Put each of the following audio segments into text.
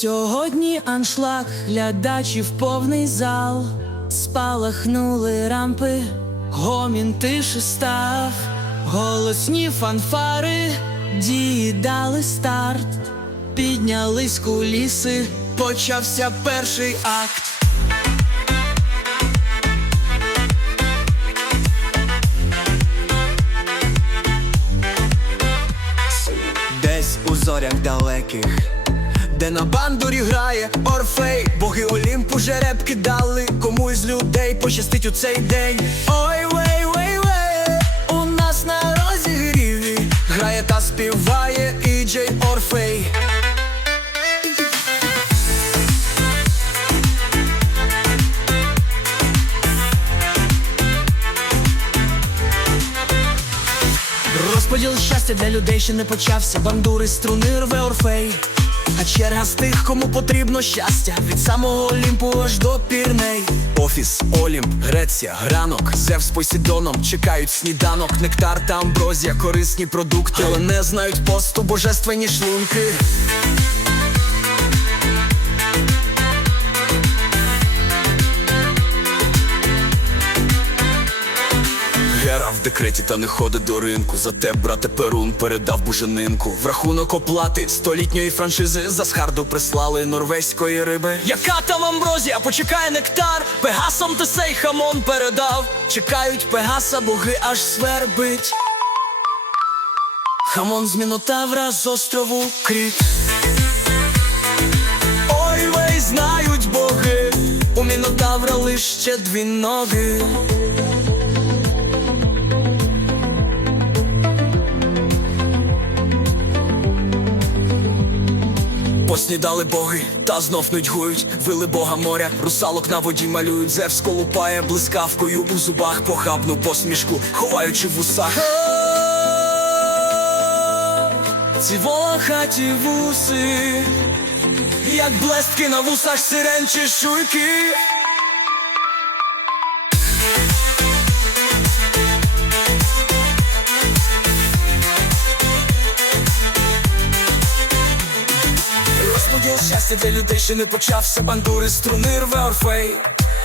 Сьогодні аншлаг, глядачів повний зал, спалахнули рампи, гомін тиші став, голосні фанфари, дії дали старт, піднялись куліси, почався перший акт. Десь у зорях далеких, де на бандурі грає Орфей, боги Олімпу жеребки дали, комусь з людей пощастить у цей день. Ой, вей, вей, вей, у нас на розігріві грає та співає Іджей Орфей. Розподіл щастя для людей ще не почався. Бандури, струни рве Орфей. А черга з тих, кому потрібно щастя. Від самого Олімпу аж до пірней. Офіс, Олімп, Греція, Гранок, Зевс з Посідоном чекають сніданок, нектар та амброзія, корисні продукти, але не знають посту божественні шлунки. В декреті та не ходить до ринку. Зате брате Перун передав буженинку. В рахунок оплати столітньої франшизи за схарду прислали норвезької риби. Яка там амброзія, почекає нектар, Пегасом ти сей хамон передав. Чекають Пегаса, боги аж свербить. Хамон з Мінотавра з острову Кріт. Ой, вей, знають боги, у Мінотавра лише дві ноги. Поснідали боги, та знов нудьгують, вили бога моря, русалок на воді малюють, Зевс колупає блискавкою у зубах похабну посмішку, ховаючи в усах. Ці волохаті вуси, як блестки на вусах сирен чи щуйки. Щастя для людей ще не почався, бандури, струни рве Орфей.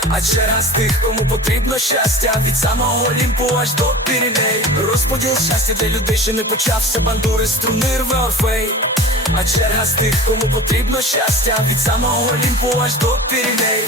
А черга з тих, кому потрібно щастя, від самого Олімпу аж до Піріней Розподіл щастя для людей ще не почався, бандури, струни рве Орфей. А черга з тих, кому потрібно щастя, від самого Олімпу аж до Піреней.